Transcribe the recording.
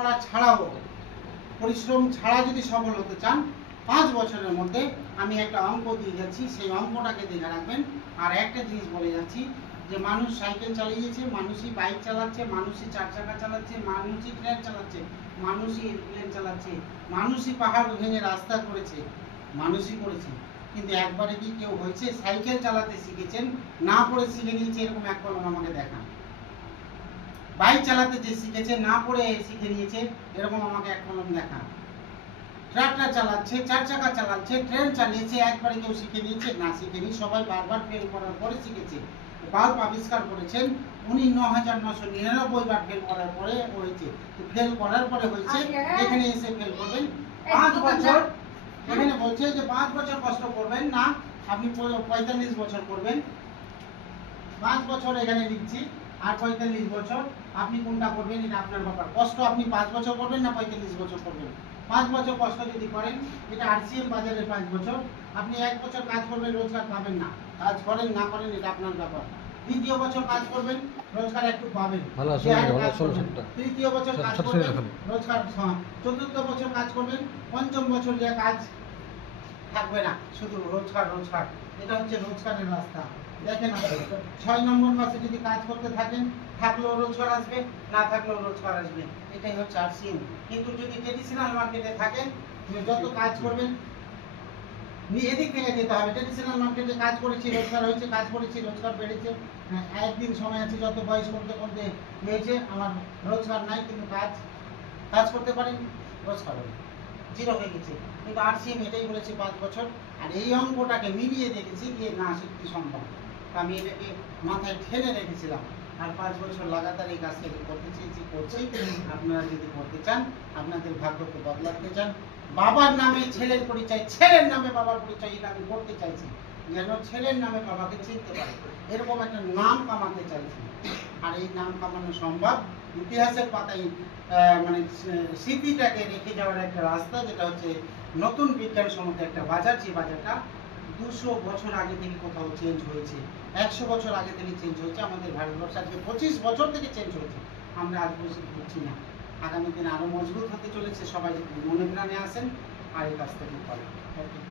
করা ছাড়াও, পরিশ্রম ছাড়া যদি সফল হতে চান 5 বছরের মধ্যে আমি একটা অঙ্ক দিয়ে যাচ্ছি, সেই অঙ্কটাকে দেখে রাখবেন। আর একটা জিনিস বলে যাচ্ছি যে মানুষ সাইকেল চালিয়েছে, মানুষই বাইক চালাচ্ছে, মানুষই 4 চাকা চালাচ্ছে, মানুষই ট্রেন চালাচ্ছে, মানুষই এরোপ্লেন চালাচ্ছে, মানুষই পাহাড় ভেঙে রাস্তা করেছে, মানুষই করেছে। কিন্তু একবারে কি কেউ হয়েছে? সাইকেল চালাতে শিখেছেন, না পড়ে শিখে নিয়েছে, এরকম এক কলম আমাকে দেখান। বাইক চালাতে যে শিখেছে, না পড়ে শিখে নিয়েছে, এরকম আমাকে এক কলম দেখান। ট্রাক্টর চালাচ্ছে, 4 চাকা চালাচ্ছে, ট্রেন চালিয়েছে, একবারে কেউ শিখে নিয়েছে? না, শিখেনি। সবাই বারবার ফেল করার পরে শিখেছে। বাল্ব আবিষ্কার করেছেন উনি 9999 বার ফেল করার পরে হয়েছে। তো ফেল করার পরে হয়েছে, এখানে এসে ফেল করবেন 5 বছর। এখানে বলছে যে 5 বছর কষ্ট করবেন না, আপনি 45 বছর করবেন। 5 বছর এখানে লিখছি, আর 45 বছর আপনি কোনটা করবেন এটা আপনার ব্যাপার। কষ্ট আপনি 5 বছর করবেন না 45 বছর করবেন? 5 বছর কষ্ট যদি করেন, এটা আরসিএম বাজারের 5 বছর। আপনি 1 বছর কাজ করবেন, রোজগার পাবেন না। কাজ করেন না করেন এটা আপনার ব্যাপার। দ্বিতীয় বছর কাজ করবেন, রোজগার একটু পাবেন। তৃতীয় বছর কাজ করবেন, রোজগার। চতুর্থ বছর কাজ করবেন, পঞ্চম বছর যে কাজ থাকবে না, শুধু রোজগার রোজগার। এটা হচ্ছে রোজগারের রাস্তা। দেখেন 6 নম্বর মাসে যদি কাজ করতে থাকেন, থাকলেও রোজগার আসবে, না থাকলেও রোজগার আসবে। এটাই হচ্ছে আরসিএম। কিন্তু যদি ট্রেডিশনাল মার্কেটে থাকেন, যত কাজ করবেন, এদিক থেকে যেতে হবে। ট্রেডিশনাল মার্কেটে কাজ করেছি, রোজগার হয়েছে, কাজ করেছি, রোজগার বেড়েছে। একদিন সময় আছে, যত বয়স করতে করতে হয়েছে, আমার রোজগার নাই, কিন্তু কাজ করতে পারেন, রোজগার হবে, জিরো হয়ে গেছে। কিন্তু আরসিএম এটাই বলেছে 5 বছর। আর এই অঙ্কটাকে মিলিয়ে দেখেছি যে না, সত্যি সম্ভব। আমি এটাকে মাথায় ঠেলে রেখেছিলাম, আর 5 বছর লাগাতার এই কাজটাকে করতে চেয়েছি, করছি। আপনারা যদি করতে চান, আপনাদের ভাগ্যকে বদলাতে চান, বাবার নামে ছেলের পরিচয়, ছেলের নামে বাবার পরিচয়, এটা আমি করতে চাইছি, যেন ছেলের নামে বাবাকে চিনতে পারে, এরকম একটা নাম কামাতে চাইছি। আর এই নাম কামানো সম্ভব ইতিহাসের পাতায়, মানে স্মৃতিটাকে রেখে যাওয়ার একটা রাস্তা, যেটা হচ্ছে নতুন বিজ্ঞানসম্মত একটা বাজার। যে বাজারটা 200 বছর আগে থেকে কোথাও চেঞ্জ হয়েছে, 100 বছর আগে থেকে চেঞ্জ হয়েছে। আমাদের ভারতবর্ষ আজকে 25 বছর থেকে চেঞ্জ হয়েছে, আমরা আজ পর্যন্ত বুঝছি না। আগামী দিনে আরো মজবুত হতে চলেছে। সবাই যদি মনে প্রাণে আসেন আর এই কাজটা করেন।